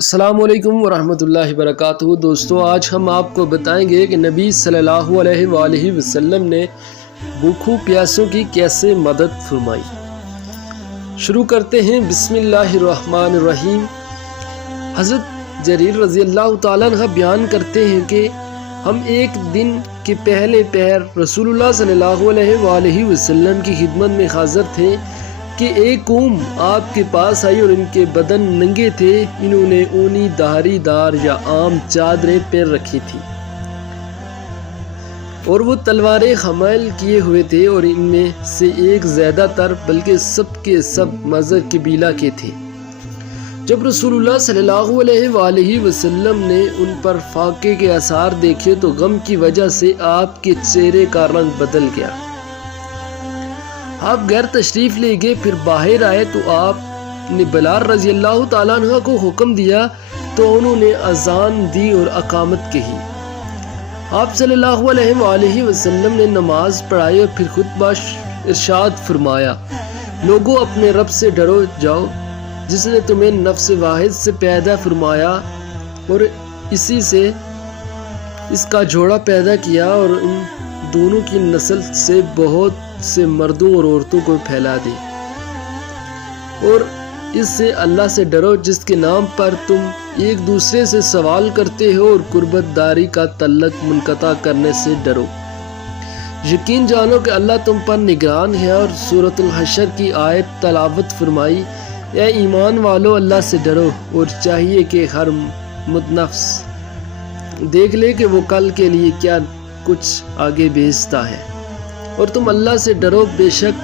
السلام علیکم ورحمۃ اللہ وبرکاتہ۔ دوستو، آج ہم آپ کو بتائیں گے کہ نبی صلی اللہ علیہ وآلہ وسلم نے بھوکھوں پیاسوں کی کیسے مدد فرمائی۔ شروع کرتے ہیں بسم اللہ الرحمن الرحیم۔ حضرت جریر رضی اللہ تعالیٰ عنہ بیان کرتے ہیں کہ ہم ایک دن کے پہلے پہر رسول اللہ صلی اللہ علیہ وآلہ وسلم کی خدمت میں حاضر تھے کہ ایک قوم آپ کے پاس آئی اور ان کے بدن ننگے تھے۔ انہوں نے اونی دھاری دار یا عام چادریں پہن رکھی تھی اور وہ تلواریں حمل کیے ہوئے تھے، اور ان میں سے ایک زیادہ تر بلکہ سب کے سب مضر قبیلہ کے تھے۔ جب رسول اللہ صلی اللہ علیہ وآلہ وسلم نے ان پر فاقے کے آثار دیکھے تو غم کی وجہ سے آپ کے چہرے کا رنگ بدل گیا۔ آپ گھر تشریف لے گئے، پھر باہر آئے تو آپ نے بلال رضی اللہ تعالیٰ عنہ کو حکم دیا تو انہوں نے اذان دی اور اقامت کہی۔ آپ صلی اللہ علیہ وآلہ وسلم نے نماز پڑھائی اور پھر خطبہ ارشاد فرمایا، لوگو اپنے رب سے ڈرو جاؤ جس نے تمہیں نفس واحد سے پیدا فرمایا اور اسی سے اس کا جوڑا پیدا کیا، اور ان دونوں کی نسل سے بہت سے مردوں اور عورتوں کو پھیلا دی، اور اس سے اللہ سے ڈرو جس کے نام پر تم ایک دوسرے سے سوال کرتے ہو، اور قربت داری کا تعلق منقطع کرنے سے ڈرو۔ یقین جانو کہ اللہ تم پر نگران ہے۔ اور سورۃ الحشر کی آیت تلاوت فرمائی، اے ایمان والو اللہ سے ڈرو، اور چاہیے کہ ہر متنفس دیکھ لے کہ وہ کل کے لیے کیا کچھ آگے بھیجتا ہے، اور تم اللہ سے ڈرو، بے شک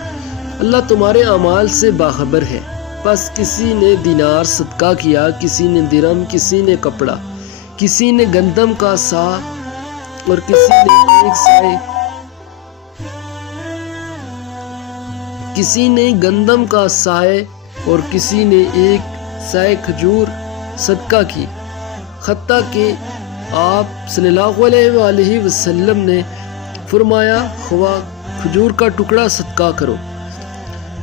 اللہ تمہارے اعمال سے باخبر ہے۔ بس کسی نے دینار صدقہ کیا، کسی نے درہم، کسی نے کپڑا، کسی نے گندم کا سا، اور کسی نے ایک سائے اور کسی نے ایک سائے کھجور صدقہ کی، حتیٰ کہ آپ صلی اللہ علیہ وآلہ وسلم نے فرمایا، خواہ کھجور کا ٹکڑا صدقہ کرو۔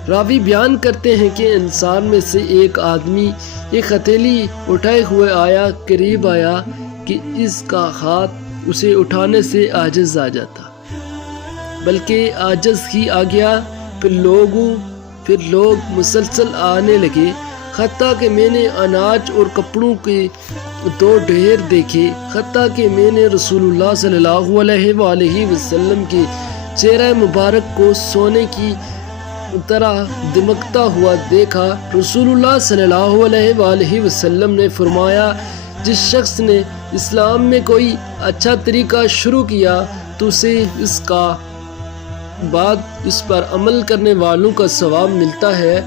راوی بیان کرتے ہیں کہ انسان میں سے ایک آدمی ایک ہتھیلی اٹھائے ہوئے آیا، قریب آیا کہ اس کا ہاتھ اسے اٹھانے سے عاجز آ جاتا، بلکہ عاجز ہی آ گیا۔ پھر لوگ مسلسل آنے لگے، حتیٰ کہ میں نے اناج اور کپڑوں کے دو ڈھیر دیکھے، حتیٰ کہ میں نے رسول اللہ صلی اللہ علیہ وآلہ وسلم کے چہرہ مبارک کو سونے کی طرح دمکتا ہوا دیکھا۔ رسول اللہ صلی اللہ علیہ وآلہ وسلم نے فرمایا، جس شخص نے اسلام میں کوئی اچھا طریقہ شروع کیا تو اسے اس کا بعد اس پر عمل کرنے والوں کا ثواب ملتا ہے،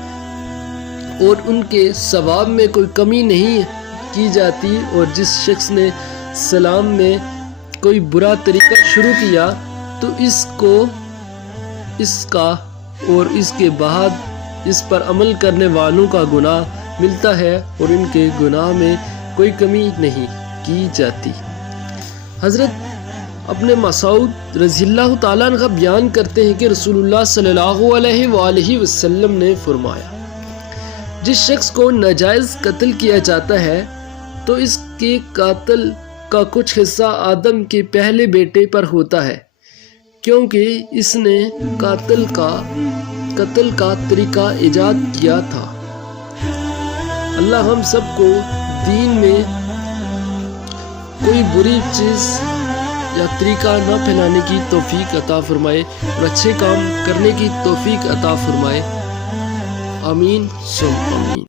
اور ان کے ثواب میں کوئی کمی نہیں کی جاتی، اور جس شخص نے اسلام میں کوئی برا طریقہ شروع کیا تو اس کا اور اس کے بعد اس پر عمل کرنے والوں کا گناہ ملتا ہے، اور ان کے گناہ میں کوئی کمی نہیں کی جاتی۔ حضرت اپنے مسعود رضی اللہ تعالیٰ عنہ بیان کرتے ہیں کہ رسول اللہ صلی اللہ علیہ وآلہ وسلم نے فرمایا، جس شخص کو ناجائز قتل کیا جاتا ہے تو اس کے قاتل کا کچھ حصہ آدم کے پہلے بیٹے پر ہوتا ہے، کیونکہ اس نے قتل کا طریقہ ایجاد کیا تھا۔ اللہ ہم سب کو دین میں کوئی بری چیز یا طریقہ نہ پھیلانے کی توفیق عطا فرمائے، اور اچھے کام کرنے کی توفیق عطا فرمائے۔ آمین ثم آمین۔